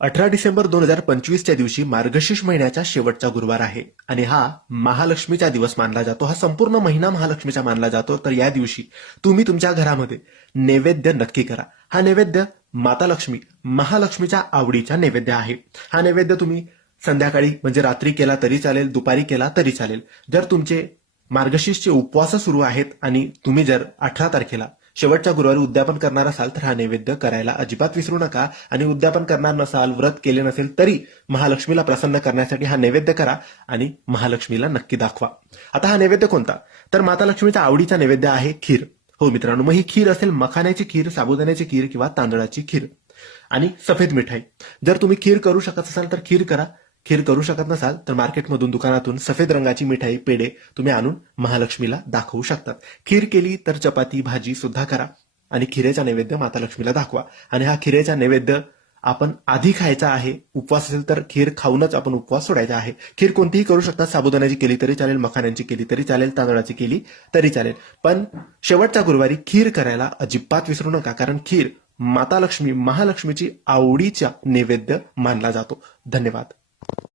18 डिसेंबर 2025च्या दिवशी मार्गशीर्ष महिन्याचा शेवटचा गुरुवार आहे आणि हा महालक्ष्मीचा दिवस मानला जातो. हा संपूर्ण महिना महालक्ष्मीचा मानला जातो. तर या दिवशी तुम्ही तुमच्या घरामध्ये नैवेद्य नक्की करा. हा नैवेद्य माता लक्ष्मी महालक्ष्मीच्या आवडीचा नैवेद्य आहे. हा नैवेद्य तुम्ही संध्याकाळी म्हणजे रात्री केला तरी चालेल, दुपारी केला तरी चालेल. जर तुमचे मार्गशीर्षचे उपवास सुरू आहेत आणि तुम्ही जर 18 तारखेला शेवटच्या गुरुवारी उद्यापन करणार असाल तर हा नैवेद्य करायला अजिबात विसरू नका. आणि उद्यापन करणार नसाल, व्रत केले नसेल तरी महालक्ष्मीला प्रसन्न करण्यासाठी हा नैवेद्य करा आणि महालक्ष्मीला नक्की दाखवा. आता हा नैवेद्य कोणता? तर माता लक्ष्मीच्या आवडीचा नैवेद्य आहे खीर. हो मित्रांनो, मग ही खीर असेल मखाण्याची खीर, साबुदाण्याची खीर किंवा तांदळाची खीर आणि सफेद मिठाई. जर तुम्ही खीर करू शकत असाल तर खीर करा. खीर करू शकत नसाल तर मार्केटमधून, दुकानातून सफेद रंगाची मिठाई, पेढे तुम्ही आणून महालक्ष्मीला दाखवू शकतात. खीर केली तर चपाती भाजी सुद्धा करा आणि खिरेचा नैवेद्य माता लक्ष्मीला दाखवा. आणि हा खिरेचा नैवेद्य आपण आधी खायचा आहे. उपवास असेल तर खीर खाऊनच आपण उपवास सोडायचा आहे. खीर कोणतीही करू शकता. साबुदाण्याची केली तरी चालेल, मखाण्यांची केली तरी चालेल, तांदळाची केली तरी चालेल. पण शेवटच्या गुरुवारी खीर करायला अजिबात विसरू नका, कारण खीर माता लक्ष्मी महालक्ष्मीची आवडीचा नैवेद्य मानला जातो. धन्यवाद.